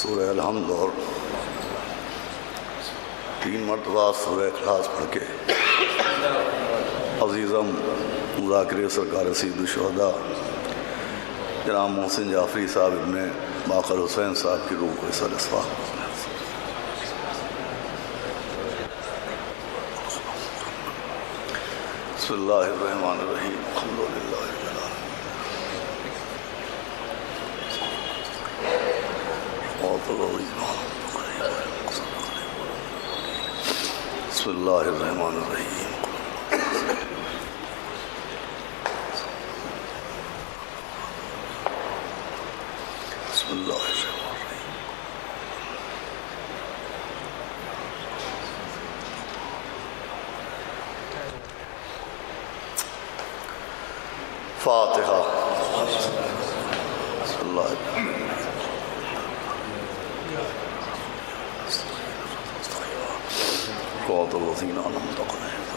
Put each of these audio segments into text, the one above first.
سورہ الحمد اور 3 مرتبہ سورہ اخلاص پڑھ کے عزیزم مذاکر سرکار سید الشہداء جناب محسن جعفری صاحب ابن باقر حسین صاحب کی روح کو اصل اسفاق بسم اللہ الرحمن الرحیم الحمدللہ رب العالمین بسم اللہ الرحمن الرحیم بسم اللہ الرحمن الرحیم فاتحہ بسم اللہ الرحمن الرحیم صراط الذین انعمت علیہم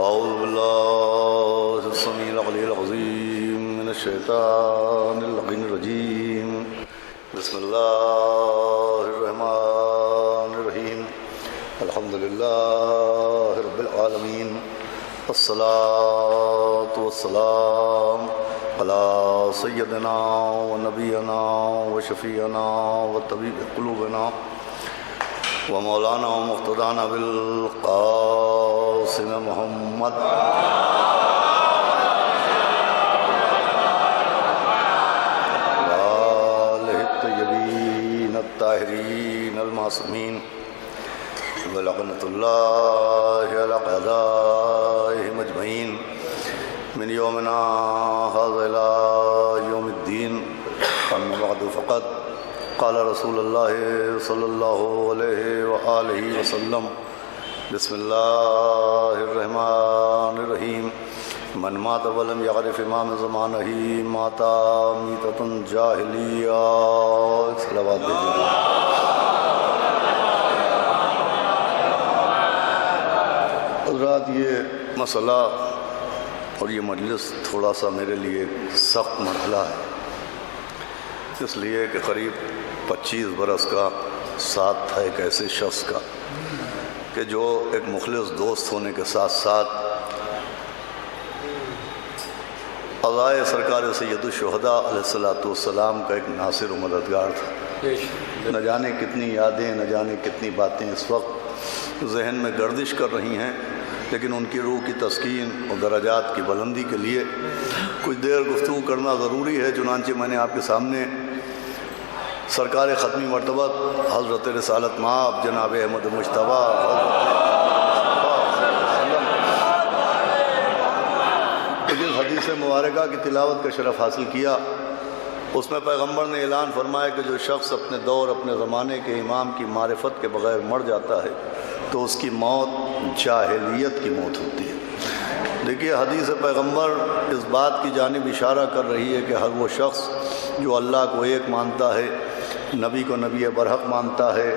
اعوذ باللہ السمیع العلیہ العظیم من الشیطان اللعین الرجیم بسم اللہ الرحمن الرحیم الحمدللہ رب العالمین الصلاة والسلام علی سیدنا و نبینا و شفیعنا و طبیب قلوبنا و مولانا و مقتدانا بالقاسم محمد و آلہ الطیبین الطاہرین المعصومین ولعنۃ اللہ علی اعدائہم اجمعین من یومنا هذا إلى يوم الدين أما بعد فقد قال رسول الله صلى الله عليه وآله وسلم بسم الله الرحمن الرحيم من مات ولم يعرف إمام زمانه مات ميتة جاهلية صلوات حضرات یہ مسئلہ اور یہ مجلس تھوڑا سا میرے لیے سخت مرحلہ ہے، اس لیے کہ قریب 25 برس کا ساتھ تھا ایک ایسے شخص کا کہ جو ایک مخلص دوست ہونے کے ساتھ ساتھ عزائے سرکار سید الشہداء علیہ السلام کا ایک ناصر و مددگار تھا۔ نہ جانے کتنی یادیں، نہ جانے کتنی باتیں اس وقت ذہن میں گردش کر رہی ہیں، لیکن ان کی روح کی تسکین اور درجات کی بلندی کے لیے کچھ دیر گفتگو کرنا ضروری ہے۔ چنانچہ میں نے آپ کے سامنے سرکار ختمی مرتبت حضرت رسالت مآب جناب احمد مجتبیٰ جس حدیث مبارکہ کی تلاوت کا شرف حاصل کیا، اس میں پیغمبر نے اعلان فرمایا کہ جو شخص اپنے دور اپنے زمانے کے امام کی معرفت کے بغیر مر جاتا ہے تو اس کی موت جاہلیت کی موت ہوتی ہے۔ دیکھیے حدیث پیغمبر اس بات کی جانب اشارہ کر رہی ہے کہ ہر وہ شخص جو اللہ کو ایک مانتا ہے، نبی کو نبی برحق مانتا ہے،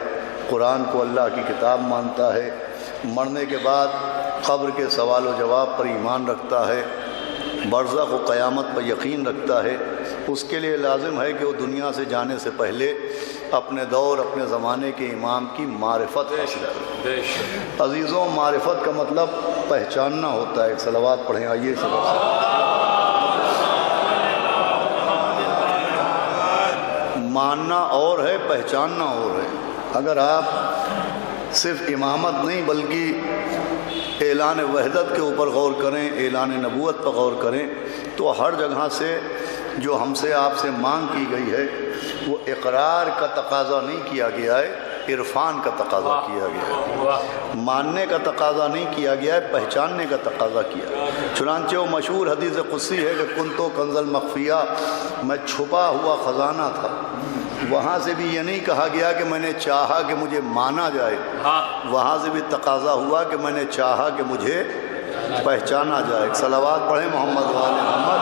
قرآن کو اللہ کی کتاب مانتا ہے، مرنے کے بعد قبر کے سوال و جواب پر ایمان رکھتا ہے، برزخ و قیامت پر یقین رکھتا ہے، اس کے لیے لازم ہے کہ وہ دنیا سے جانے سے پہلے اپنے دور اپنے زمانے کے امام کی معرفت حاصل کرے۔ عزیزوں، معرفت کا مطلب پہچاننا ہوتا ہے۔ ایک صلوات پڑھیں آئیے ماننا اور ہے، پہچاننا اور ہے۔ اگر آپ صرف امامت نہیں بلکہ اعلان وحدت کے اوپر غور کریں، اعلان نبوت پر غور کریں، تو ہر جگہ سے جو ہم سے آپ سے مانگ کی گئی ہے وہ اقرار کا تقاضا نہیں کیا گیا ہے، عرفان کا تقاضا کیا گیا ہے۔ ماننے کا تقاضا نہیں کیا گیا ہے، پہچاننے کا تقاضا کیا ہے۔ چنانچہ وہ مشہور حدیث قدسی ہے کہ کنتو کنز المخفیہ، میں چھپا ہوا خزانہ تھا۔ وہاں سے بھی یہ نہیں کہا گیا کہ میں نے چاہا کہ مجھے مانا جائے، وہاں سے بھی تقاضا ہوا کہ میں نے چاہا کہ مجھے پہچانا جائے۔ صلوات پڑھیں محمد وآل محمد۔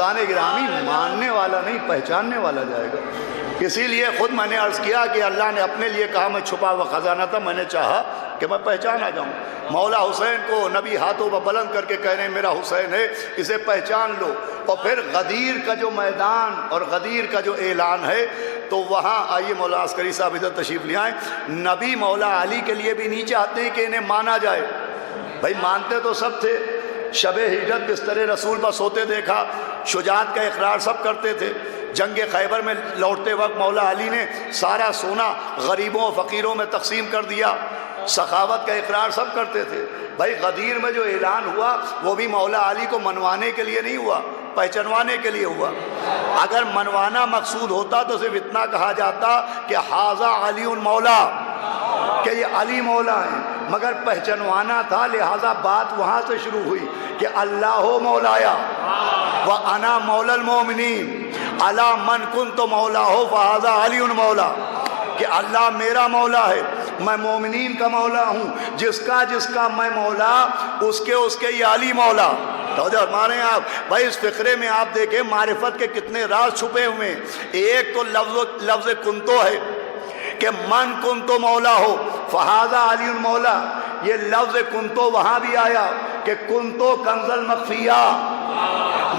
عزیزان گرامی، ماننے والا نہیں پہچاننے والا جائے گا۔ اسی لیے خود میں نے عرض کیا کہ اللہ نے اپنے لیے کہا میں چھپا ہوا خزانہ تھا، میں نے چاہا کہ میں پہچانا جاؤں۔ مولا حسین کو نبی ہاتھوں پر بلند کر کے کہہ رہے ہیں میرا حسین ہے، اسے پہچان لو۔ اور پھر غدیر کا جو میدان اور غدیر کا جو اعلان ہے، تو وہاں آئیے مولا عسکری صاحب ادھر تشریف لے آئیں۔ نبی مولا علی کے لیے بھی نہیں چاہتے ہیں کہ انہیں مانا جائے۔ بھائی مانتے تو سب تھے، شب ہجرت بستر رسول پر سوتے دیکھا، شجاعت کا اقرار سب کرتے تھے۔ جنگ خیبر میں لوٹتے وقت مولا علی نے سارا سونا غریبوں و فقیروں میں تقسیم کر دیا، سخاوت کا اقرار سب کرتے تھے۔ بھائی غدیر میں جو اعلان ہوا وہ بھی مولا علی کو منوانے کے لیے نہیں ہوا، پہچنوانے کے لیے ہوا۔ اگر منوانا مقصود ہوتا تو صرف اتنا کہا جاتا کہ ھذا علی مولا، کہ یہ علی مولا ہیں، مگر پہچنوانا تھا، لہذا بات وہاں سے شروع ہوئی کہ اللہ مولایا وَأَنَا مَوْلَى الْمُؤْمِنِينَ عَلَى مَنْ كُنْتُ مَوْلَاهُ فَهَذَا عَلِيٌّ مولا، کہ اللہ میرا مولا ہے، میں مومنین کا مولا ہوں، جس کا میں مولا اس کے یہ علی مولا۔ توجہ ہمارے آپ بھائی اس فقرے میں آپ دیکھیں معرفت کے کتنے راز چھپے ہوئے ہیں۔ ایک تو لفظ کنتو ہے کہ من کنتو مولا ہو فہذا علی مولا، یہ لفظ کنتو وہاں بھی آیا کہ کنتو کنز المخفیہ،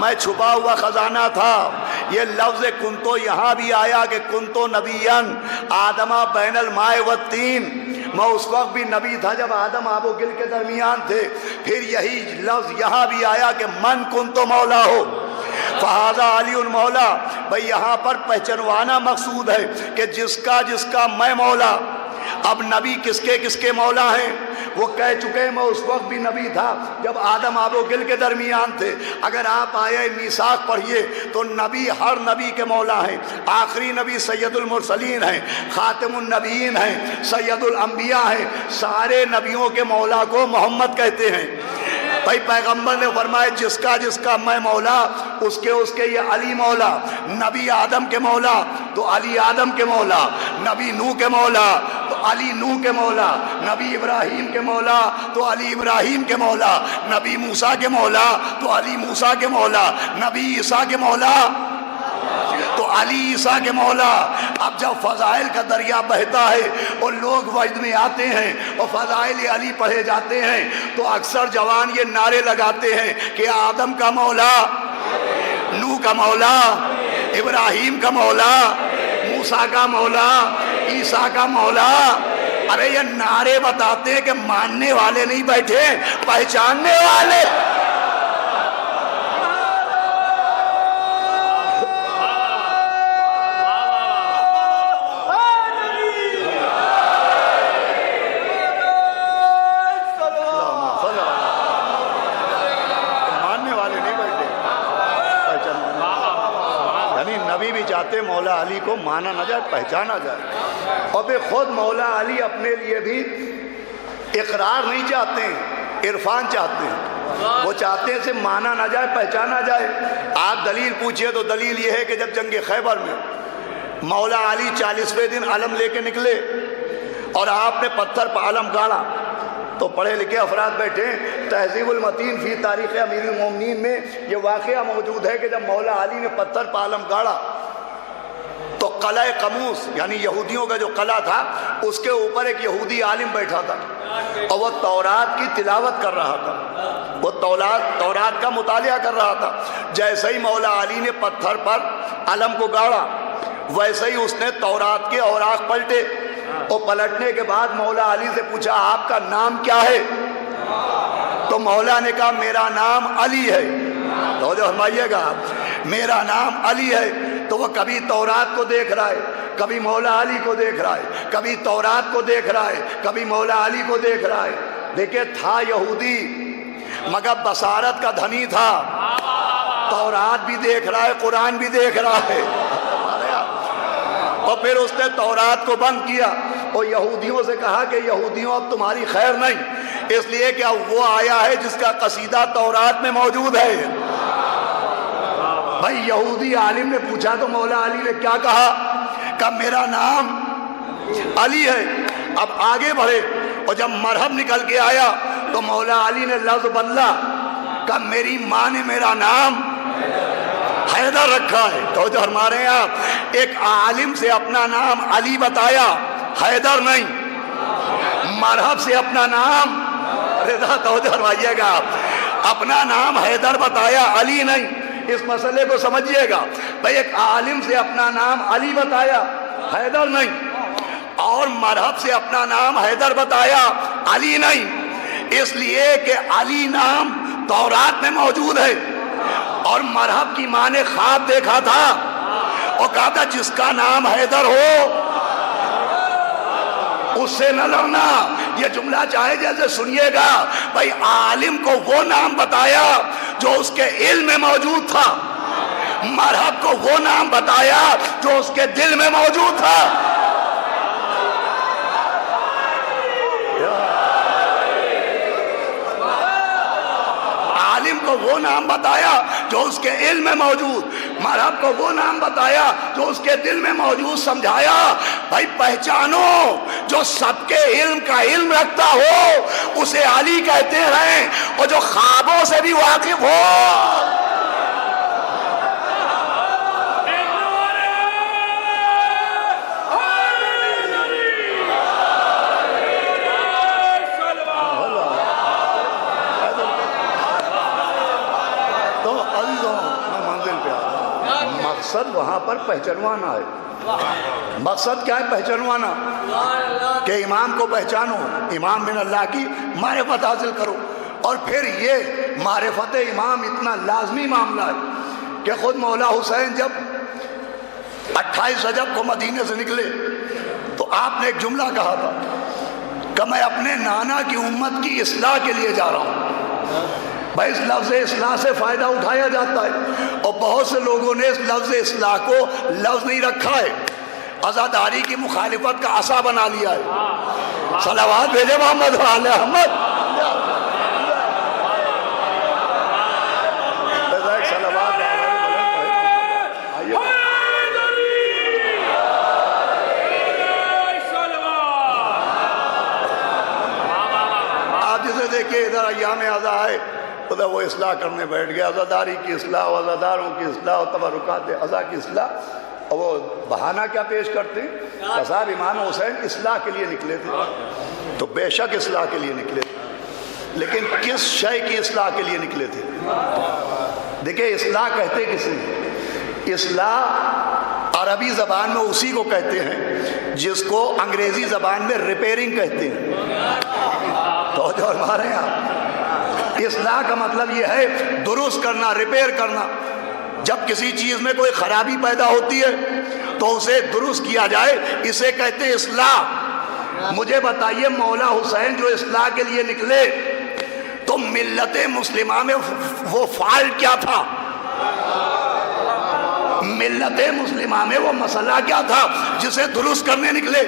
میں چھپا ہوا خزانہ تھا۔ یہ لفظ کنتو یہاں بھی آیا کہ کنتو نبیًا آدمہ بین الماء والتین، میں اس وقت بھی نبی تھا جب آدم آب و گل کے درمیان تھے۔ پھر یہی لفظ یہاں بھی آیا کہ من کنتو مولا ہو فہذا علی مولا۔ بھئی یہاں پر پہچنوانا مقصود ہے کہ جس کا میں مولا۔ اب نبی کس کے مولا ہیں؟ وہ کہہ چکے ہیں میں اس وقت بھی نبی تھا جب آدم آب و گل کے درمیان تھے۔ اگر آپ آیہ میثاق پڑھیے تو نبی ہر نبی کے مولا ہیں۔ آخری نبی سید المرسلین ہیں، خاتم النبیین ہیں، سید الانبیاء ہیں، سارے نبیوں کے مولا کو محمد کہتے ہیں۔ بھائی پیغمبر نے فرمایا جس کا میں مولا اس کے یہ علی مولا۔ نبی آدم کے مولا تو علی آدم کے مولا، نبی نوح کے مولا تو علی نوح کے مولا، نبی ابراہیم کے مولا تو علی ابراہیم کے مولا، نبی موسیٰ کے مولا تو علی موسیٰ کے مولا، نبی عیسیٰ کے مولا تو علی عیسیٰ کے مولا۔ اب جب فضائل کا دریا بہتا ہے اور لوگ وجد میں آتے ہیں اور فضائل علی پڑھے جاتے ہیں تو اکثر جوان یہ نعرے لگاتے ہیں کہ آدم کا مولا، نوح کا مولا، ابراہیم کا مولا، موسیٰ کا مولا، عیسیٰ کا مولا۔ ارے یہ نعرے بتاتے ہیں کہ ماننے والے نہیں بیٹھے، پہچاننے والے۔ مولا علی کو مانا نہ جائے، پہچانا جائے۔ اور پھر خود مولا علی اپنے لیے بھی اقرار نہیں چاہتے ہیں، عرفان چاہتے ہیں۔ وہ چاہتے ہیں سے مانا نہ جائے، پہچانا جائے۔ آپ دلیل پوچھئے تو دلیل یہ ہے کہ جب جنگ خیبر میں مولا علی 40ویں دن علم لے کے نکلے اور آپ نے پتھر پر علم گاڑا تو پڑھے لکھے افراد بیٹھے، تہذیب المتین فی تاریخ امیر المومنین میں یہ واقعہ موجود ہے کہ جب مولا علی نے پتھر پر علم گاڑا تو قلعہ قموس یعنی یہودیوں کا جو قلعہ تھا اس کے اوپر ایک یہودی عالم بیٹھا تھا اور وہ تورات کی تلاوت کر رہا تھا، وہ تورات کا مطالعہ کر رہا تھا۔ جیسے ہی مولا علی نے پتھر پر علم کو گاڑا ویسے ہی اس نے تورات کے اوراق پلٹے اور پلٹنے کے بعد مولا علی سے پوچھا آپ کا نام کیا ہے؟ تو مولا نے کہا میرا نام علی ہے۔ توجہ فرمائیے گا، میرا نام علی ہے۔ تو وہ کبھی تورات کو دیکھ رہا ہے، کبھی مولا علی کو دیکھ رہا ہے، کبھی تورات کو دیکھ رہا ہے، کبھی مولا علی کو دیکھ رہا ہے۔ دیکھیں تھا یہودی مگر بصارت کا دھنی تھا، تورات بھی دیکھ رہا ہے، قرآن بھی دیکھ رہا ہے۔ اور پھر اس نے تورات کو بند کیا اور یہودیوں سے کہا کہ یہودیوں اب تمہاری خیر نہیں، اس لیے کہ اب وہ آیا ہے جس کا قصیدہ تورات میں موجود ہے۔ بھائی یہودی عالم نے پوچھا تو مولا علی نے کیا کہا؟ کہ میرا نام علی ہے۔ اب آگے بڑھے اور جب مرہم نکل کے آیا تو مولا علی نے لفظ بدلا کہ میری ماں نے میرا نام حیدر رکھا ہے. تو جو ہمارے یہاں ایک عالم سے اپنا نام علی بتایا، حیدر نہیں. مرحب سے اپنا نام رضا، توجہ فرمائیے گا، اپنا نام حیدر بتایا، علی نہیں. اس مسئلے کو سمجھیے گا بھئی. ایک عالم سے اپنا نام علی بتایا، حیدر نہیں. اور مرحب سے اپنا نام حیدر بتایا، علی نہیں. اس لیے کہ علی نام تورات میں موجود ہے، اور مرحب کی ماں نے خواب دیکھا تھا اور کہا تھا جس کا نام حیدر ہو اس سے نہ لڑنا. یہ جملہ چاہے جیسے سنیے گا بھائی. عالم کو وہ نام بتایا جو اس کے علم میں موجود تھا، مرحب کو وہ نام بتایا جو اس کے دل میں موجود تھا. عالم کو وہ نام بتایا جو اس کے علم میں موجود، مرحب کو وہ نام بتایا جو اس کے دل میں موجود. سمجھایا بھائی پہچانو جو سب کے علم کا علم رکھتا ہو اسے علی کہتے ہیں، اور جو خوابوں سے بھی واقف ہو مقصد وہاں پر پہچانوانا ہے. مقصد کیا ہے؟ پہچانوانا، کہ امام کو پہچانو، امام بن اللہ کی معرفت حاصل کرو. اور پھر یہ معرفت امام اتنا لازمی معاملہ ہے کہ خود مولا حسین جب 28 رجب کو مدینے سے نکلے تو آپ نے ایک جملہ کہا تھا کہ میں اپنے نانا کی امت کی اصلاح کے لیے جا رہا ہوں. بھائی اس لفظ اصلاح سے فائدہ اٹھایا جاتا ہے، اور بہت سے لوگوں نے اس لفظ اصلاح کو لفظ نہیں رکھا ہے، عزاداری کی مخالفت کا عصا بنا لیا ہے. صلوات بھیجے محمد وعلی احمد. آپ جسے دیکھیے ادھر ایام ازا ہے، ادھر وہ اصلاح کرنے بیٹھ گیا. عزاداری کی اصلاح، عزاداروں کی اصلاح، تبرکات عزا کی اصلاح. اور وہ بہانہ کیا پیش کرتے ہیں کہ صاحب امام حسین اصلاح کے لیے نکلے تھے. تو بے شک اصلاح کے لیے نکلے تھے، لیکن کس شے کی اصلاح کے لیے نکلے تھے؟ دیکھیں اصلاح کہتے کسی، اصلاح عربی زبان میں اسی کو کہتے ہیں جس کو انگریزی زبان میں ریپیرنگ کہتے ہیں. تو جو ہمارے یہاں اصلاح کا مطلب یہ ہے درست کرنا، ریپیئر کرنا. جب کسی چیز میں کوئی خرابی پیدا ہوتی ہے تو اسے درست کیا جائے، اسے کہتے ہیں اصلاح. مجھے بتائیے مولا حسین جو اصلاح کے لیے نکلے تو ملت مسلمہ میں وہ فالٹ کیا تھا؟ ملت مسلمہ میں وہ مسئلہ کیا تھا جسے درست کرنے نکلے؟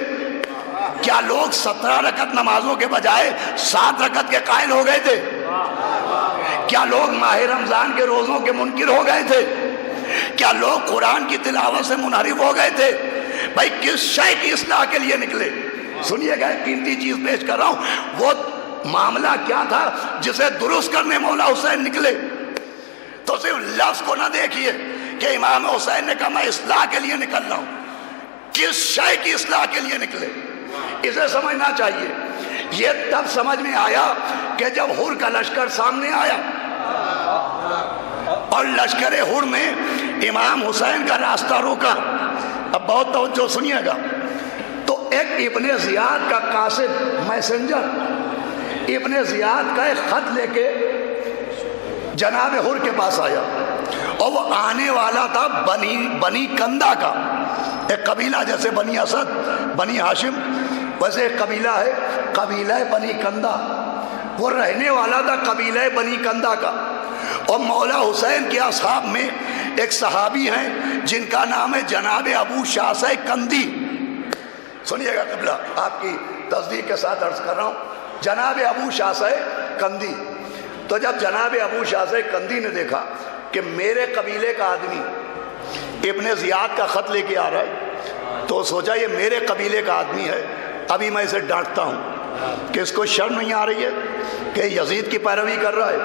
کیا لوگ 17 رکعت نمازوں کے بجائے 7 رکعت کے قائل ہو گئے تھے؟ کیا لوگ ماہ رمضان کے روزوں کے منکر ہو گئے تھے؟ کیا لوگ قرآن کی تلاوت سے منحرف ہو گئے تھے؟ بھائی کس شے کی اصلاح کے لیے نکلے؟ سنیے گا قیمتی چیز پیش کر رہا ہوں. وہ معاملہ کیا تھا جسے درست کرنے مولا حسین نکلے؟ تو صرف لفظ کو نہ دیکھیے کہ امام حسین نے کہا میں اصلاح کے لیے نکل رہا ہوں. کس شے کی اصلاح کے لیے نکلے اسے سمجھنا چاہیے. یہ تب سمجھ میں آیا کہ جب ہر کا لشکر سامنے آیا اور لشکر ہر نے امام حسین کا راستہ روکا. اب بہت توجہ سنیے گا. تو ایک ابن زیاد کا قاصد میسنجر ابن زیاد کا ایک خط لے کے جناب ہر کے پاس آیا، اور وہ آنے والا تھا بنی کندہ کا ایک قبیلہ، جیسے بنی اسد، بنی ہاشم، ویسے ایک قبیلہ ہے قبیلہ بنی کندہ. وہ رہنے والا تھا قبیلہ بنی کندہ کا. اور مولا حسین کے اصحاب میں ایک صحابی ہیں جن کا نام ہے جناب ابو شاسع کندی. سنیے گا قبلہ، آپ کی تصدیق کے ساتھ عرض کر رہا ہوں، جناب ابو شاسع کندی. تو جب جناب ابو شاسع کندی نے دیکھا کہ میرے قبیلے کا آدمی ابن زیاد کا خط لے کے آ رہا ہے، تو سوچا یہ میرے قبیلے کا آدمی ہے، ابھی میں اسے ڈانٹتا ہوں. کہ اس کو شرم نہیں آ رہی ہے کہ یزید کی پیروی کر رہا ہے،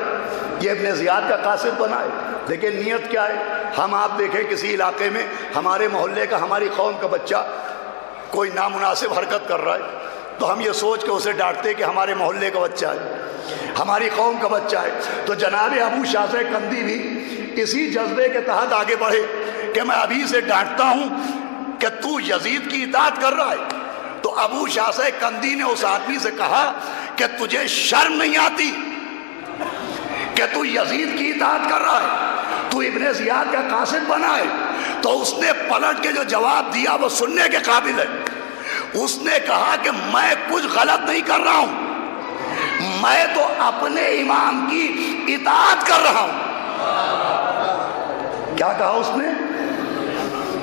یہ ابن زیاد کا قاصد بنا ہے؟ لیکن نیت کیا ہے؟ ہم آپ دیکھیں کسی علاقے میں ہمارے محلے کا، ہماری قوم کا بچہ کوئی نامناسب حرکت کر رہا ہے تو ہم یہ سوچ کے اسے ڈانٹتے کہ ہمارے محلے کا بچہ ہے، ہماری قوم کا بچہ ہے۔ تو جناب ابو شاذ کندی بھی اسی جذبے کے تحت آگے بڑھے کہ میں ابھی سے ڈانٹتا ہوں کہ تو یزید کی اطاعت کر رہا ہے۔ تو ابو شاذ کندی نے اس آدمی سے کہا کہ تجھے شرم نہیں آتی کہ تو یزید کی اطاعت کر رہا ہے، تو ابن زیاد کا قاصد بنا ہے؟ تو اس نے پلٹ کے جو جواب دیا وہ سننے کے قابل ہے۔ اس نے کہا کہ میں کچھ غلط نہیں کر رہا ہوں، میں تو اپنے امام کی اطاعت کر رہا ہوں۔ کیا کہا اس نے؟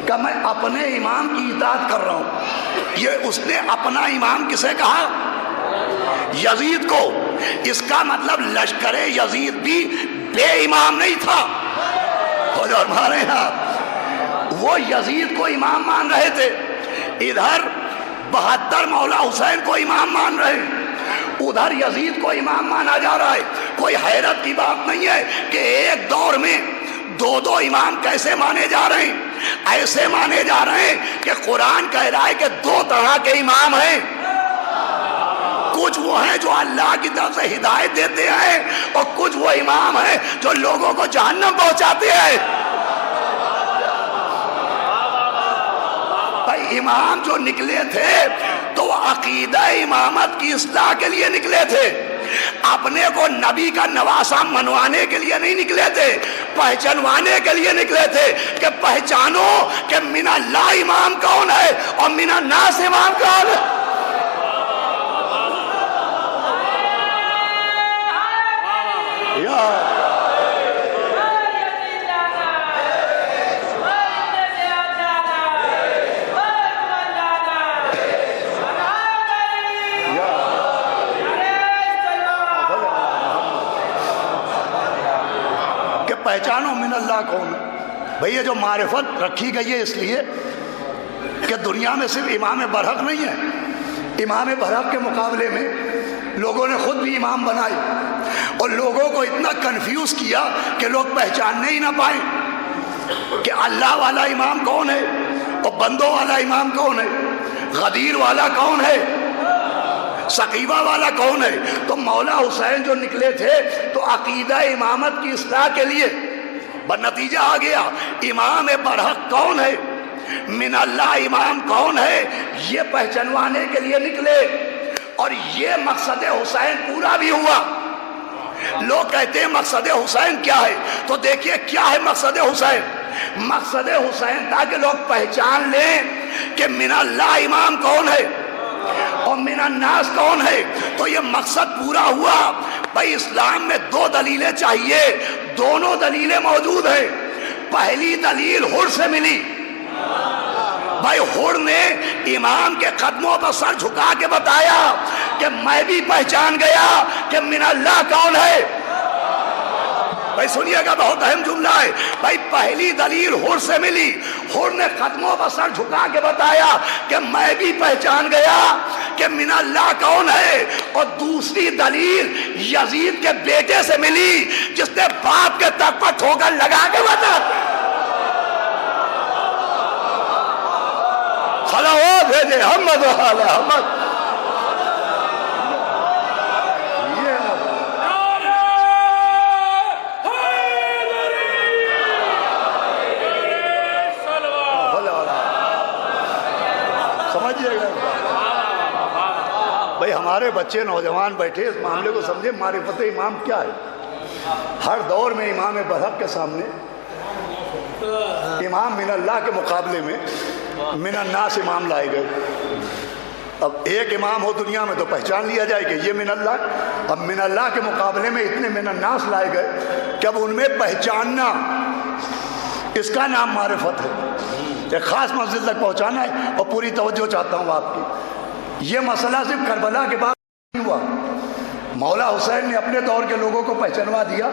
کہ میں اپنے امام کی اطاعت کر رہا ہوں۔ یہ اس نے اپنا امام کسے کہا؟ یزید کو۔ اس کا مطلب لشکر یزید بھی بے امام نہیں تھا۔ اور ہمارے یہاں وہ یزید کو امام مان رہے تھے، ادھر 72 مولا حسین کو امام مان رہے ہیں، ادھر یزید کو امام مانا جا رہا ہے۔ کوئی حیرت کی بات نہیں ہے کہ ایک دور میں دو دو امام کیسے مانے جا رہے ہیں؟ ایسے مانے جا رہے ہیں کہ قرآن کہہ رہا ہے کہ دو طرح کے امام ہیں، کچھ وہ ہیں جو اللہ کی طرف سے ہدایت دیتے ہیں اور کچھ وہ امام ہیں جو لوگوں کو جہنم پہنچاتے ہیں۔ بھائی امام جو نکلے تھے تو وہ عقیدہ امامت کی اصلاح کے لیے نکلے تھے، اپنے کو نبی کا نواسہ منوانے کے لیے نہیں نکلے تھے، پہچانوانے کے لیے نکلے تھے کہ پہچانو کہ من اللہ امام کون ہے اور من الناس امام کون ہے۔ پہچانو من اللہ کون ہے۔ بھئی یہ جو معرفت رکھی گئی ہے اس لیے کہ دنیا میں صرف امام برحق نہیں ہے، امام برحق کے مقابلے میں لوگوں نے خود بھی امام بنائے اور لوگوں کو اتنا کنفیوز کیا کہ لوگ پہچاننے ہی نہ پائیں کہ اللہ والا امام کون ہے اور بندوں والا امام کون ہے، غدیر والا کون ہے، سقیفہ والا کون ہے۔ تو مولا حسین جو نکلے تھے تو عقیدہ امامت کی اصلاح کے لیے بنتیجہ آ گیا امام برحق کون ہے، من اللہ امام کون ہے، یہ پہچانوانے کے لیے نکلے اور یہ مقصد حسین پورا بھی ہوا۔ لوگ کہتے ہیں مقصد حسین کیا ہے، تو دیکھیے کیا ہے مقصد حسین۔ مقصد حسین تھا کہ لوگ پہچان لیں کہ من اللہ امام کون ہے اور من الناس کون ہے، تو یہ مقصد پورا ہوا۔ بھائی اسلام میں دو دلیلیں چاہیے، دونوں دلیلیں موجود ہیں۔ پہلی دلیل حر سے ملی، بھائی حر نے امام کے قدموں پر سر جھکا کے بتایا کہ میں بھی پہچان گیا کہ من اللہ کون ہے۔ بھائی سنیے گا بہت اہم جملہ ہے، بھائی پہلی دلیل حر سے ملی، حر نے قدموں پر سر جھکا کے بتایا کہ میں بھی پہچان گیا کہ من اللہ کون ہے، اور دوسری دلیل یزید کے بیٹے سے ملی جس نے باپ کے تخت پر ٹھوکر لگا کے بتا صلوات بھیجے محمد و آل محمد۔ بھئی ہمارے بچے نوجوان بیٹھے اس معاملے کو سمجھے، معرفت امام کیا ہے۔ ہر دور میں امام برحق کے سامنے امام من اللہ کے مقابلے میں من الناس امام لائے گئے۔ اب ایک امام ہو دنیا میں تو پہچان لیا جائے کہ یہ من اللہ، اب من اللہ کے مقابلے میں اتنے من الناس لائے گئے کہ اب ان میں پہچاننا، اس کا نام معرفت ہے۔ ایک خاص منزل تک پہنچانا ہے اور پوری توجہ چاہتا ہوں آپ کی۔ یہ مسئلہ صرف کربلا کے بعد نہیں ہوا، مولا حسین نے اپنے دور کے لوگوں کو پہچانوا دیا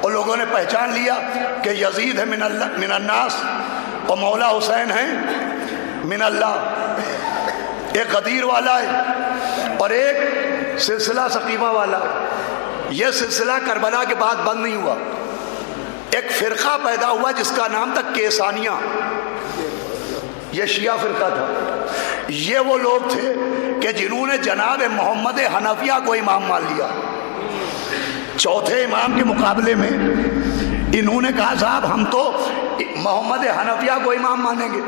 اور لوگوں نے پہچان لیا کہ یزید ہے من الناس اور مولا حسین ہے من اللہ۔ ایک غدیر والا ہے اور ایک سلسلہ سقیفہ والا، یہ سلسلہ کربلا کے بعد بند نہیں ہوا، ایک فرقہ پیدا ہوا جس کا نام تھا کیسانیہ، یہ شیعہ فرقہ تھا۔ یہ وہ لوگ تھے کہ جنہوں نے جناب محمد حنفیہ کو امام مان لیا۔ چوتھے امام کے مقابلے میں انہوں نے کہا صاحب ہم تو محمد حنفیہ کو امام مانیں گے،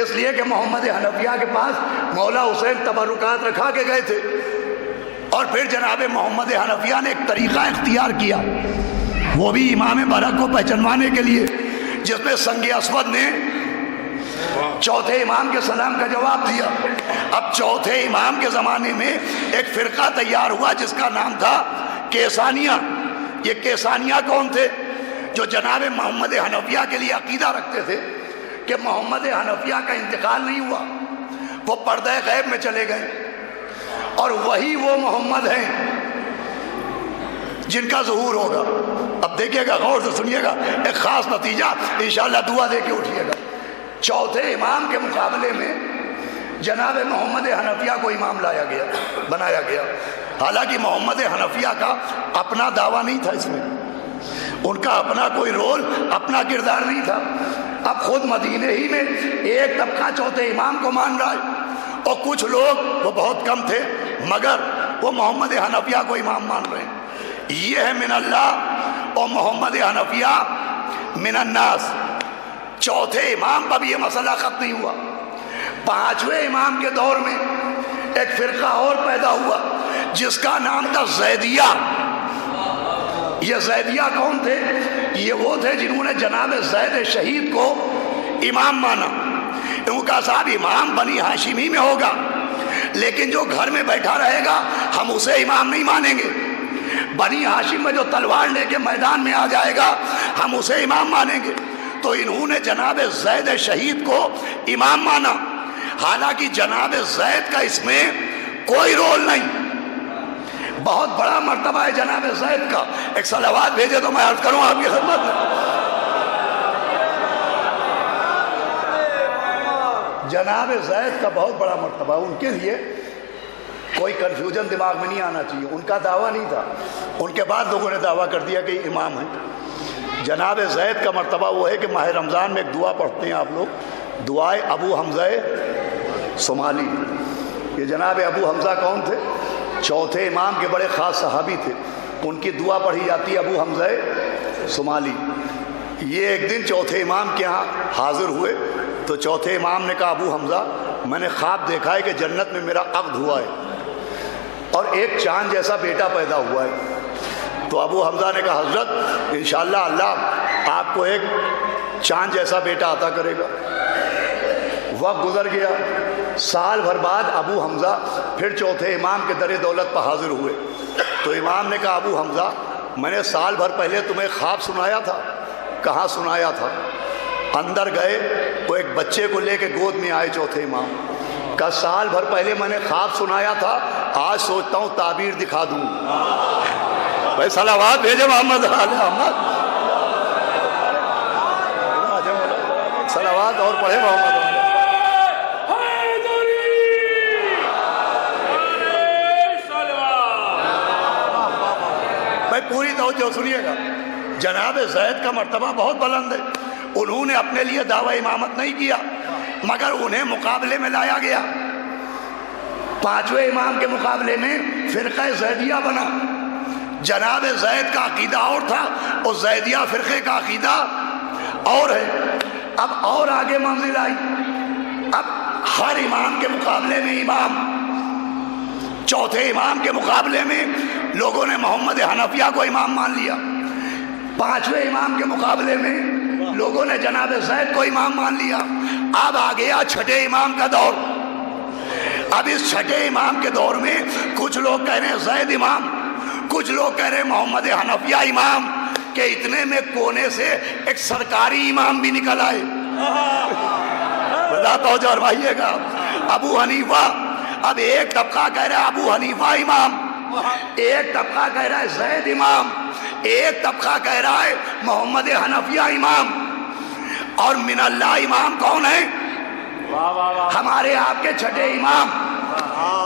اس لیے کہ محمد حنفیہ کے پاس مولا حسین تبرکات رکھا کے گئے تھے، اور پھر جناب محمد حنفیہ نے ایک طریقہ اختیار کیا، وہ بھی امام برحق کو پہچنوانے کے لیے، جس میں سنگ اسود نے چوتھے امام کے سلام کا جواب دیا۔ اب چوتھے امام کے زمانے میں ایک فرقہ تیار ہوا جس کا نام تھا کیسانیہ۔ یہ کیسانیہ کون تھے؟ جو جناب محمد حنفیہ کے لیے عقیدہ رکھتے تھے کہ محمد حنفیہ کا انتقال نہیں ہوا، وہ پردہ غیب میں چلے گئے، اور وہی وہ محمد ہیں جن کا ظہور ہوگا۔ اب دیکھیے گا، غور سے سنیے گا، ایک خاص نتیجہ انشاءاللہ دعا دے کے اٹھیے گا۔ چوتھے امام کے مقابلے میں جناب محمد حنفیہ کو امام لایا گیا، بنایا گیا، حالانکہ محمد حنفیہ کا اپنا دعویٰ نہیں تھا، اس میں ان کا اپنا کوئی رول، اپنا کردار نہیں تھا۔ اب خود مدینے ہی میں ایک طبقہ چوتھے امام کو مان رہا ہے، اور کچھ لوگ، وہ بہت کم تھے مگر وہ محمد حنفیہ کو امام مان رہے ہیں۔ یہ ہے من اللہ اور محمد حنفیہ من الناس۔ چوتھے امام پر بھی یہ مسئلہ ختم نہیں ہوا۔ پانچویں امام کے دور میں ایک فرقہ اور پیدا ہوا جس کا نام تھا زیدیہ۔ یہ زیدیہ کون تھے؟ یہ وہ تھے جنہوں نے جناب زید شہید کو امام مانا۔ ان کا صاحب امام بنی ہاشمی میں ہوگا، لیکن جو گھر میں بیٹھا رہے گا ہم اسے امام نہیں مانیں گے۔ بنی ہاشم میں جو تلوار لے کے میدان میں آ جائے گا ہم اسے امام مانیں گے۔ تو انہوں نے جناب زید شہید کو امام مانا، حالانکہ جناب زید کا اس میں کوئی رول نہیں۔ بہت بڑا مرتبہ ہے جناب زید کا، ایک صلوات بھیجے تو میں عرض کروں آپ کی خدمت میں۔ جناب زید کا بہت بڑا مرتبہ، ان کے لیے کوئی کنفیوژن دماغ میں نہیں آنا چاہیے، ان کا دعویٰ نہیں تھا، ان کے بعد لوگوں نے دعویٰ کر دیا کہ یہ امام ہیں۔ جناب زید کا مرتبہ وہ ہے کہ ماہ رمضان میں ایک دعا پڑھتے ہیں آپ لوگ، دعائے ابو حمزہ صومالی۔ یہ جناب ابو حمزہ کون تھے؟ چوتھے امام کے بڑے خاص صحابی تھے، ان کی دعا پڑھی جاتی ہے ابو حمزہ صومالی۔ یہ ایک دن چوتھے امام کے ہاں حاضر ہوئے تو چوتھے امام نے کہا ابو حمزہ میں نے خواب دیکھا ہے کہ جنت میں میرا عقد ہوا ہے اور ایک چاند جیسا بیٹا پیدا ہوا ہے۔ تو ابو حمزہ نے کہا حضرت انشاءاللہ اللہ آپ کو ایک چاند جیسا بیٹا عطا کرے گا۔ وقت گزر گیا، سال بھر بعد ابو حمزہ پھر چوتھے امام کے در دولت پر حاضر ہوئے تو امام نے کہا ابو حمزہ میں نے سال بھر پہلے تمہیں خواب سنایا تھا، کہاں سنایا تھا؟ اندر گئے، وہ ایک بچے کو لے کے گود میں آئے چوتھے امام، کہا سال بھر پہلے میں نے خواب سنایا تھا، آج سوچتا ہوں تعبیر دکھا دوں۔ بھائی صلوات بھیجے محمد آل محمد، صلوات اور پڑھے محمد۔ بھائی پوری توجہ سنیے گا، جناب زید کا مرتبہ بہت بلند ہے۔ انہوں نے اپنے لیے دعوی امامت نہیں کیا مگر انہیں مقابلے میں لایا گیا۔ پانچویں امام کے مقابلے میں فرقہ زیدیہ بنا۔ جناب زید کا عقیدہ اور تھا اور زیدیہ فرقے کا عقیدہ اور ہے۔ اب اور آگے منزل آئی، اب ہر امام کے مقابلے میں امام، چوتھے امام کے مقابلے میں لوگوں نے محمد حنفیہ کو امام مان لیا، پانچویں امام کے مقابلے میں لوگوں نے جناب زید کو امام مان لیا۔ اب آ گیا چھٹے امام کا دور۔ اب اس چھٹے امام کے دور میں کچھ لوگ کہہ رہے ہیں زید امام، کچھ لوگ کہہ رہے ہیں محمد حنفیہ امام، کہ اتنے میں کونے سے ایک سرکاری امام بھی نکل آئے۔ بتاتا ہوں جو فرمائیے گا، ابو حنیفہ، اب ایک طبقہ کہہ رہا ہے ابو حنیفہ امام، ایک طبقہ کہہ رہا ہے زید امام، ایک طبقہ کہہ رہا ہے محمد حنفیہ امام۔ اور من اللہ امام کون ہے؟ ہمارے آپ کے چھٹے امام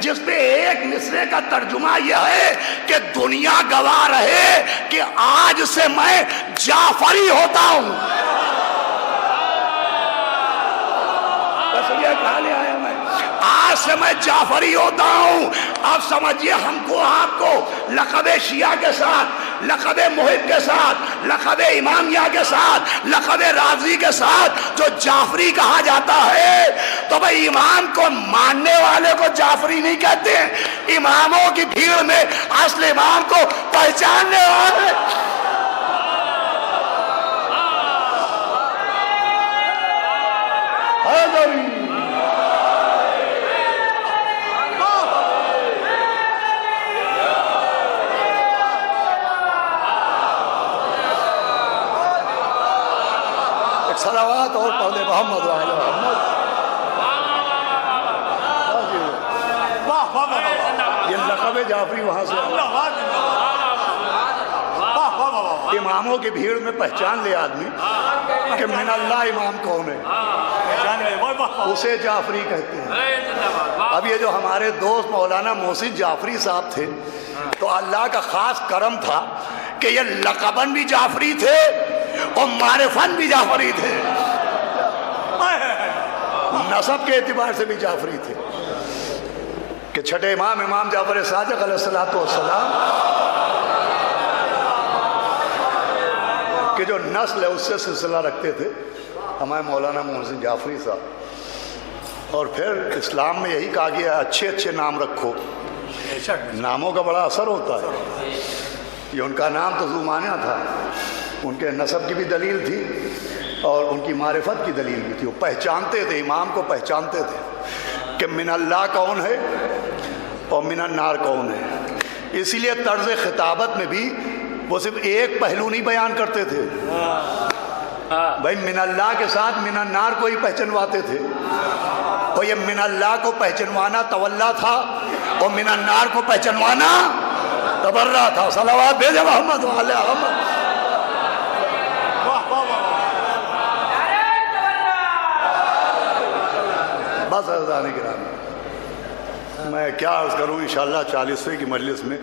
جس پہ ایک مصرے کا ترجمہ یہ ہے کہ دنیا گواہ رہے کہ آج سے میں جعفری ہوتا ہوں. بس یہ کہا لے آیا میں, آج سے میں جعفری ہوتا ہوں. اب سمجھیے ہم کو آپ کو لقب شیعہ کے ساتھ, لقب محب کے ساتھ, لقب امامیہ کے ساتھ, لقب رازی کے ساتھ جو جعفری کہا جاتا ہے, تو بھئی امام کو ماننے والے کو جعفری نہیں کہتے ہیں, اماموں کی بھیڑ میں اصل امام کو پہچاننے والے. صلوات اور پڑھ لے محمد وعلی محمد. یہ لقب جعفری وہاں سے اماموں کی بھیڑ میں پہچان لے آدمی کہ من اللہ امام کون ہے, اسے جعفری کہتے ہیں. اب یہ جو ہمارے دوست مولانا محسن جعفری صاحب تھے, تو اللہ کا خاص کرم تھا کہ یہ لقباً بھی جعفری تھے اور معرفاً بھی جعفری تھے, نسب کے اعتبار سے بھی جعفری تھے. کہ چھٹے امام امام جعفر صادق علیہ السلام کہ جو نسل ہے اس سے سلسلہ رکھتے تھے ہمارے مولانا محسن جعفری صاحب. اور پھر اسلام میں یہی کہا گیا اچھے اچھے نام رکھو, ناموں کا بڑا اثر ہوتا ہے. یہ ان کا نام تو ذو معنی تھا, ان کے نسب کی بھی دلیل تھی اور ان کی معرفت کی دلیل بھی تھی. وہ پہچانتے تھے, امام کو پہچانتے تھے کہ من اللہ کون ہے اور من النار کون ہے. اسی لیے طرز خطابت میں بھی وہ صرف ایک پہلو نہیں بیان کرتے تھے بھائی, من اللہ کے ساتھ من النار کو ہی پہچنواتے تھے. اور یہ من اللہ کو پہچنوانا تولا تھا اور من النار کو پہچنوانا تبرہ تھا. صلوات بھیجے محمد وعلی محمد. بس عزیزان کرام, میں کیا عرض کروں, انشاءاللہ 40ویں کی مجلس میں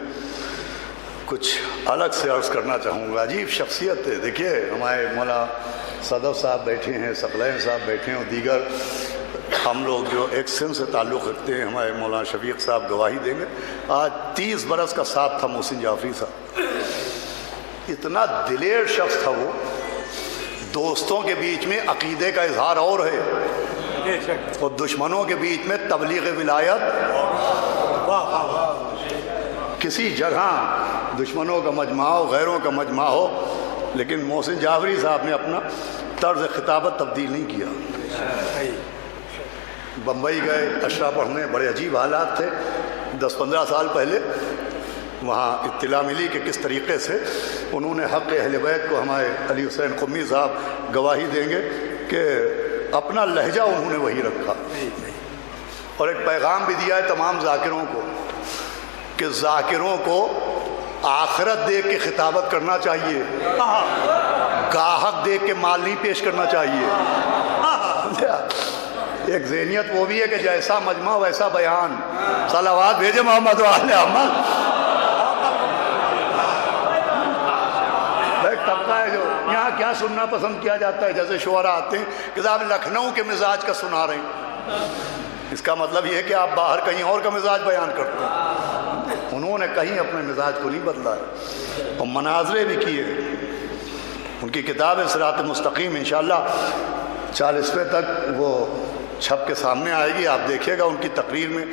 کچھ الگ سے عرض کرنا چاہوں گا. عجیب شخصیت ہے. دیکھیے ہمارے مولا صدف صاحب بیٹھے ہیں, ثقلین صاحب بیٹھے ہیں, اور دیگر ہم لوگ جو ایک سن سے تعلق رکھتے ہیں, ہمارے مولانا شفیق صاحب گواہی دیں گے. آج 30 برس کا ساتھ تھا محسن جعفری صاحب. اتنا دلیر شخص تھا وہ, دوستوں کے بیچ میں عقیدے کا اظہار اور ہے, اور دشمنوں کے بیچ میں تبلیغ ولایت. کسی جگہ دشمنوں کا مجمع ہو, غیروں کا مجمع ہو, لیکن محسن جعفری صاحب نے اپنا طرز خطابت تبدیل نہیں کیا. بمبئی گئے اشرا پڑھنے, بڑے عجیب حالات تھے 10-15 سال پہلے. وہاں اطلاع ملی کہ کس طریقے سے انہوں نے حق اہل بیت کو, ہمارے علی حسین قمی صاحب گواہی دیں گے کہ اپنا لہجہ انہوں نے وہی رکھا. اور ایک پیغام بھی دیا ہے تمام ذاکروں کو کہ ذاکروں کو آخرت دیکھ کے خطابت کرنا چاہیے, گاہک دیکھ کے مال نہیں پیش کرنا چاہیے. ایک ذہنیت وہ بھی ہے کہ جیسا مجمع ویسا بیان. صلوات بھیجے محمد وعلی محمد. ایک طبقہ ہے جو یہاں کیا سننا پسند کیا جاتا ہے, جیسے شعراء آتے ہیں کہ صاحب لکھنؤ کے مزاج کا سنا رہے ہیں. اس کا مطلب یہ ہے کہ آپ باہر کہیں اور کا مزاج بیان کرتے ہیں. انہوں نے کہیں اپنے مزاج کو نہیں بدلا ہے, اور مناظرے بھی کیے. ان کی کتاب ہے صراط مستقیم, انشاءاللہ 40ویں تک وہ چھپ کے سامنے آئے گی. آپ دیکھیے گا ان کی تقریر میں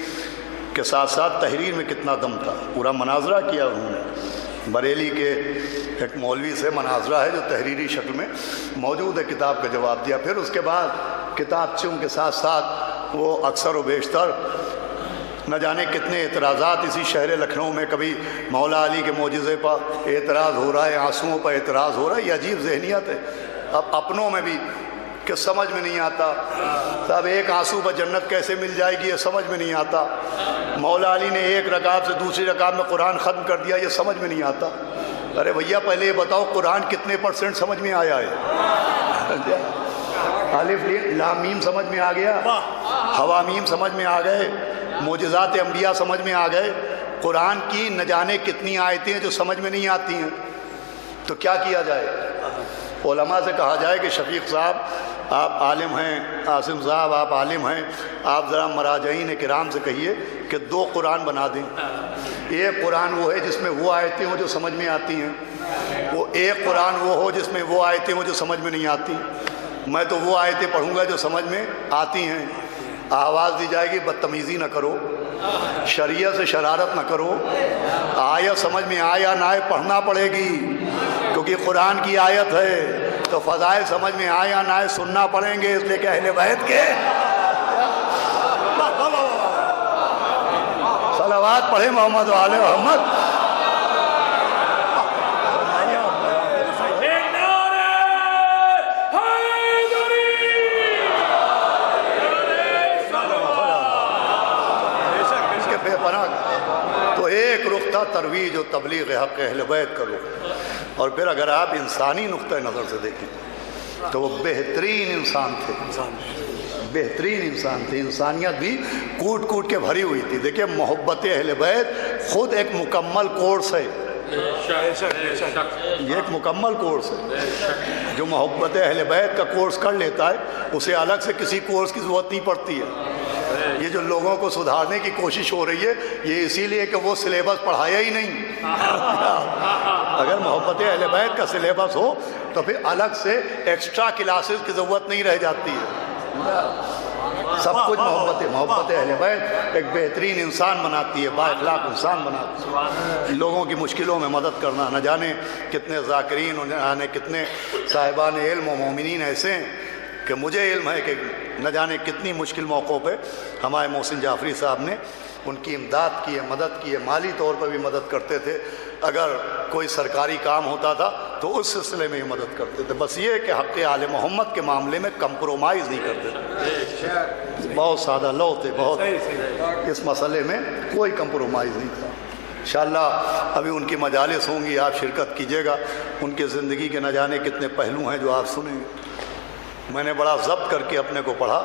کے ساتھ ساتھ تحریر میں کتنا دم تھا. پورا مناظرہ کیا انہوں نے. بریلی کے ایک مولوی سے مناظرہ ہے جو تحریری شکل میں موجود ہے, کتاب کا جواب دیا. پھر اس کے بعد کتابچوں کے ساتھ ساتھ وہ اکثر و بیشتر نہ جانے کتنے اعتراضات اسی شہر لکھنؤ میں, کبھی مولا علی کے معجزے پر اعتراض ہو رہا ہے, آنسوؤں پر اعتراض ہو رہا ہے. یہ عجیب ذہنیت ہے اب اپنوں میں بھی کہ سمجھ میں نہیں آتا. صاحب ایک آنسو پر جنت کیسے مل جائے گی, یہ سمجھ میں نہیں آتا. مولا علی نے ایک رکعت سے دوسری رکعت میں قرآن ختم کر دیا, یہ سمجھ میں نہیں آتا. ارے بھیا پہلے یہ بتاؤ قرآن کتنے % سمجھ میں آیا ہے. الف لام میم سمجھ میں آ گیا، حوامیم سمجھ میں آ گئے، معجزات انبیاء سمجھ میں آ گئے، قرآن کی نہ جانے کتنی آیتیں ہیں جو سمجھ میں نہیں آتی ہیں، تو کیا کیا جائے؟ علماء سے کہا جائے کہ شفیق صاحب آپ عالم ہیں، عاصم صاحب آپ عالم ہیں، آپ ذرا مراجعین کرام سے کہیے کہ 2 قرآن بنا دیں۔ ایک قرآن وہ ہے جس میں وہ آیتیں ہوں جو سمجھ میں آتی ہیں، وہ ایک قرآن وہ ہو جس میں وہ آیتیں ہوں جو سمجھ میں نہیں آتی۔ میں تو وہ آیتیں پڑھوں گا جو سمجھ میں آتی ہیں۔ آواز دی جائے گی بدتمیزی نہ کرو، شریعت سے شرارت نہ کرو، آیت سمجھ میں آیا نہ آئے پڑھنا پڑے گی، کیونکہ قرآن کی آیت ہے تو فضائل سمجھ میں آیا نہ آئے سننا پڑیں گے، اس لیے کہ اہل بیت کے صلوات پڑھے محمد و آل محمد۔ تو ایک رخ تھا ترویج و تبلیغ حق اہل بیت کا رخ، اور پھر اگر آپ انسانی نقطہ نظر سے دیکھیں تو وہ بہترین انسان تھے، بہترین انسان تھے، انسانیت بھی کوٹ کوٹ کے بھری ہوئی تھی۔ دیکھیں محبت اہل بیت خود ایک مکمل کورس ہے، یہ ایک مکمل کورس ہے۔ جو محبت اہل بیت کا کورس کر لیتا ہے اسے الگ سے کسی کورس کی ضرورت نہیں پڑتی ہے۔ یہ جو لوگوں کو سدھارنے کی کوشش ہو رہی ہے یہ اسی لیے کہ وہ سلیبس پڑھایا ہی نہیں۔ اگر محبت اہل بیت کا سلیبس ہو تو پھر الگ سے ایکسٹرا کلاسز کی ضرورت نہیں رہ جاتی ہے۔ سب کچھ محبت اہل بیت ایک بہترین انسان بناتی ہے، با اخلاق انسان بناتی ہے۔ لوگوں کی مشکلوں میں مدد کرنا، نہ جانے کتنے ذاکرین، نہ جانے کتنے صاحبان علم و مومنین ایسے ہیں کہ مجھے علم ہے کہ نہ جانے کتنی مشکل موقعوں پہ ہمارے محسن جعفری صاحب نے ان کی امداد کی ہے، مدد کی ہے، مالی طور پر بھی مدد کرتے تھے۔ اگر کوئی سرکاری کام ہوتا تھا تو اس سلسلے میں ہی مدد کرتے تھے۔ بس یہ کہ حق آل محمد کے معاملے میں کمپرومائز نہیں کرتے تھے، بہت سادہ لو تھے، بہت، اس مسئلے میں کوئی کمپرومائز نہیں تھا۔ انشاءاللہ ابھی ان کی مجالس ہوں گی، آپ شرکت کیجیے گا۔ ان کے زندگی کے نہ جانے کتنے پہلو ہیں جو آپ سنیں گے۔ میں نے بڑا ضبط کر کے اپنے کو پڑھا،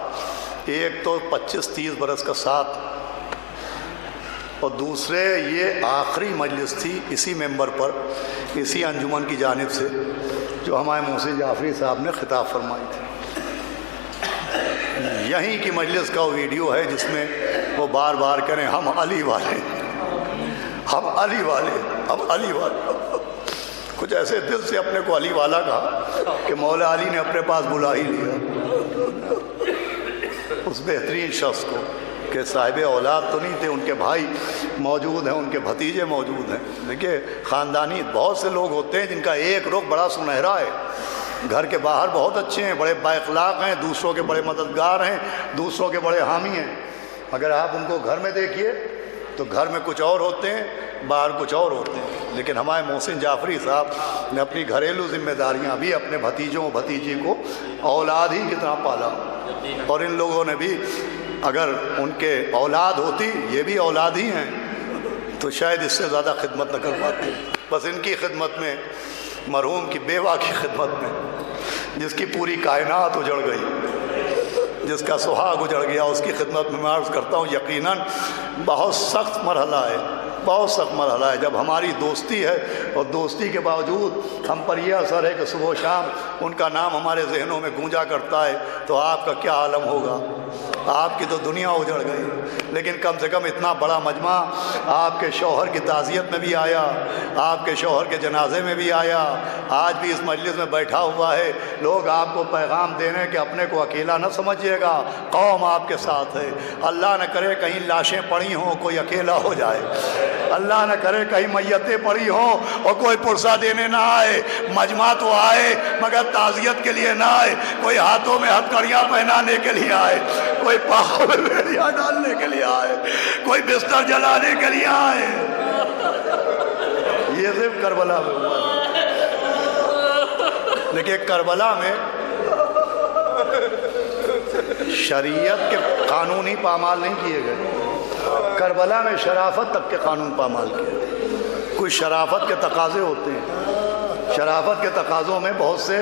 ایک تو 25-30 برس کا ساتھ، اور دوسرے یہ آخری مجلس تھی اسی ممبر پر، اسی انجمن کی جانب سے جو ہمارے محسن جعفری صاحب نے خطاب فرمائی تھی۔ یہیں کی مجلس کا وہ ویڈیو ہے جس میں وہ بار بار کہیں ہم علی والے، ہم علی والے، ہم علی والے۔ کچھ ایسے دل سے اپنے کو علی والا کہا کہ مولا علی نے اپنے پاس بلا ہی لیا اس بہترین شخص کو، کہ صاحب اولاد تو نہیں تھے، ان کے بھائی موجود ہیں، ان کے بھتیجے موجود ہیں۔ دیکھیے خاندانی بہت سے لوگ ہوتے ہیں جن کا ایک رخ بڑا سنہرا ہے، گھر کے باہر بہت اچھے ہیں، بڑے با اخلاق ہیں، دوسروں کے بڑے مددگار ہیں، دوسروں کے بڑے حامی ہیں۔ اگر آپ ان کو گھر میں دیکھیے تو گھر میں کچھ اور ہوتے ہیں، باہر کچھ اور ہوتے ہیں۔ لیکن ہمارے محسن جعفری صاحب نے اپنی گھریلو ذمہ داریاں بھی اپنے بھتیجوں بھتیجی کو اولاد ہی کی طرح پالا، اور ان لوگوں نے بھی اگر ان کے اولاد ہوتی، یہ بھی اولاد ہی ہیں، تو شاید اس سے زیادہ خدمت نہ کر پاتے۔ بس ان کی خدمت میں، مرحوم کی بیوہ کی خدمت میں، جس کی پوری کائنات اجڑ گئی، جس کا سہاگ اجڑ گیا، اس کی خدمت میں عرض کرتا ہوں یقیناً بہت سخت مرحلہ ہے، بہت سخت مرحلہ ہے۔ جب ہماری دوستی ہے اور دوستی کے باوجود ہم پر یہ اثر ہے کہ صبح و شام ان کا نام ہمارے ذہنوں میں گونجا کرتا ہے، تو آپ کا کیا عالم ہوگا؟ آپ کی تو دنیا اجڑ گئی۔ لیکن کم سے کم اتنا بڑا مجمع آپ کے شوہر کی تعزیت میں بھی آیا، آپ کے شوہر کے جنازے میں بھی آیا، آج بھی اس مجلس میں بیٹھا ہوا ہے۔ لوگ آپ کو پیغام دے رہے ہیں کہ اپنے کو اکیلا نہ سمجھیے گا، قوم آپ کے ساتھ ہے۔ اللہ نہ کرے کہیں لاشیں پڑی ہوں کوئی اکیلا ہو جائے، اللہ نہ کرے کہیں میتیں پڑی ہوں اور کوئی پرسہ دینے نہ آئے۔ مجمع تو آئے مگر تعزیت کے لیے نہ آئے، کوئی ہاتھوں میں ہتھکڑیاں پہنانے کے لیے آئے، کوئی پاؤں میں بیڑیاں ڈالنے کے لیے آئے، کوئی بستر جلانے کے لیے آئے۔ یہ صرف کربلا میں ہوا۔ دیکھیے کربلا میں شریعت کے قانونی پامال نہیں کیے گئے، کربلا میں شرافت تک کے قانون پامال کیے۔ کچھ شرافت کے تقاضے ہوتے ہیں، شرافت کے تقاضوں میں بہت سے